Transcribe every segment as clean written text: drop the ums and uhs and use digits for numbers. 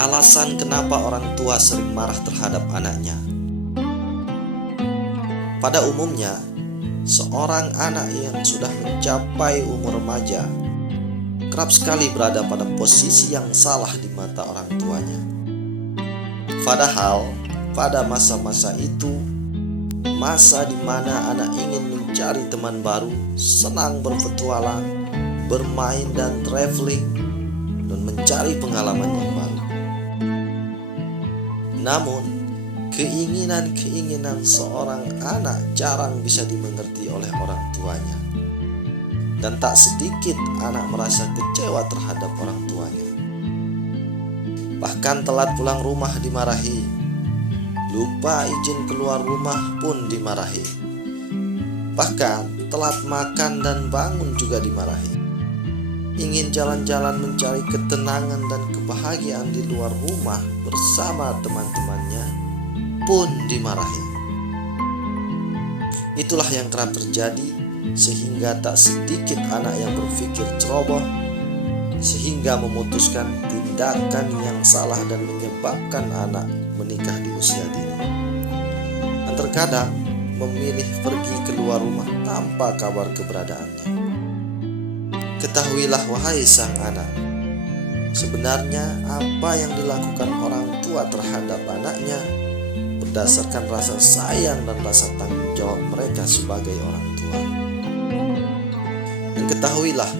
Alasan kenapa orang tua sering marah terhadap anaknya. Pada umumnya, seorang anak yang sudah mencapai umur remaja kerap sekali berada pada posisi yang salah di mata orang tuanya. Padahal, pada masa-masa itu, masa di mana anak ingin mencari teman baru, senang berpetualang, bermain dan traveling, dan mencari pengalaman yang baru. Namun, keinginan-keinginan seorang anak jarang bisa dimengerti oleh orang tuanya. Dan tak sedikit anak merasa kecewa terhadap orang tuanya. Bahkan telat pulang rumah dimarahi, lupa izin keluar rumah pun dimarahi. Bahkan telat makan dan bangun juga dimarahi. Ingin jalan-jalan mencari ketenangan dan kebahagiaan di luar rumah bersama teman-temannya pun dimarahi. Itulah yang kerap terjadi, sehingga tak sedikit anak yang berpikir ceroboh sehingga memutuskan tindakan yang salah dan menyebabkan anak menikah di usia dini. Dan terkadang memilih pergi keluar rumah tanpa kabar keberadaannya. Ketahuilah wahai sang anak, sebenarnya apa yang dilakukan orang tua terhadap anaknya berdasarkan rasa sayang dan rasa tanggung jawab mereka sebagai orang tua. Dan ketahuilah,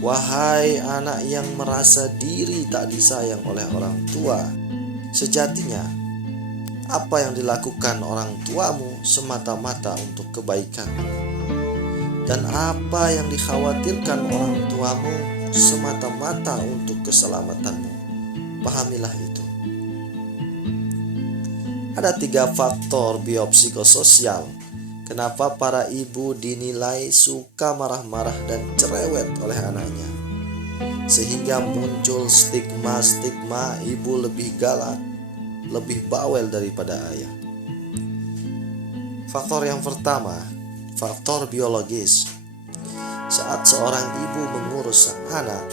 wahai anak yang merasa diri tak disayang oleh orang tua, sejatinya apa yang dilakukan orang tuamu semata-mata untuk kebaikan. Dan apa yang dikhawatirkan orang tuamu semata-mata untuk keselamatanmu. Pahamilah itu. Ada 3 faktor biopsikososial kenapa para ibu dinilai suka marah-marah dan cerewet oleh anaknya, sehingga muncul stigma ibu lebih galak, lebih bawel daripada ayah. Faktor yang pertama, faktor biologis. Saat seorang ibu mengurus sang anak,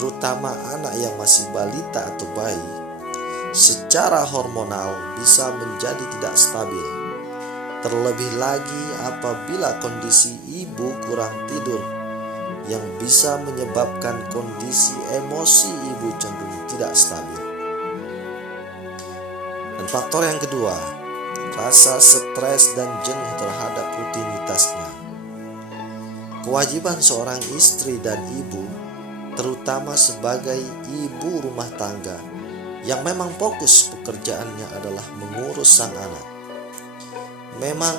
terutama anak yang masih balita atau bayi, secara hormonal bisa menjadi tidak stabil. Terlebih lagi apabila kondisi ibu kurang tidur, yang bisa menyebabkan kondisi emosi ibu cenderung tidak stabil. Dan faktor yang kedua, rasa stres dan jenuh terhadap rutinitasnya. Kewajiban seorang istri dan ibu, terutama sebagai ibu rumah tangga yang memang fokus pekerjaannya adalah mengurus sang anak, memang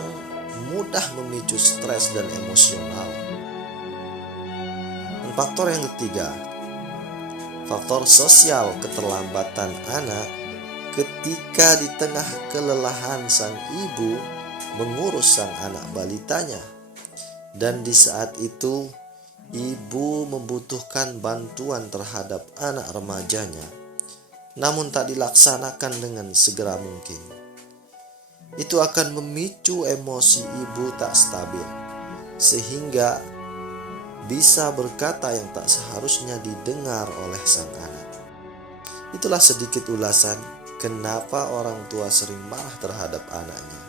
mudah memicu stres dan emosional. Dan faktor yang ketiga, faktor sosial keterlambatan anak ketika di tengah kelelahan sang ibu mengurus sang anak balitanya. Dan di saat itu ibu membutuhkan bantuan terhadap anak remajanya, namun tak dilaksanakan dengan segera mungkin. Itu akan memicu emosi ibu tak stabil, sehingga bisa berkata yang tak seharusnya didengar oleh sang anak. Itulah sedikit ulasan kenapa orang tua sering marah terhadap anaknya.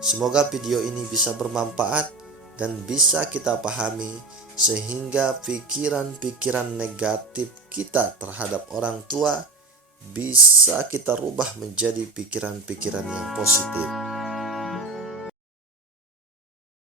Semoga video ini bisa bermanfaat dan bisa kita pahami, sehingga pikiran-pikiran negatif kita terhadap orang tua bisa kita rubah menjadi pikiran-pikiran yang positif.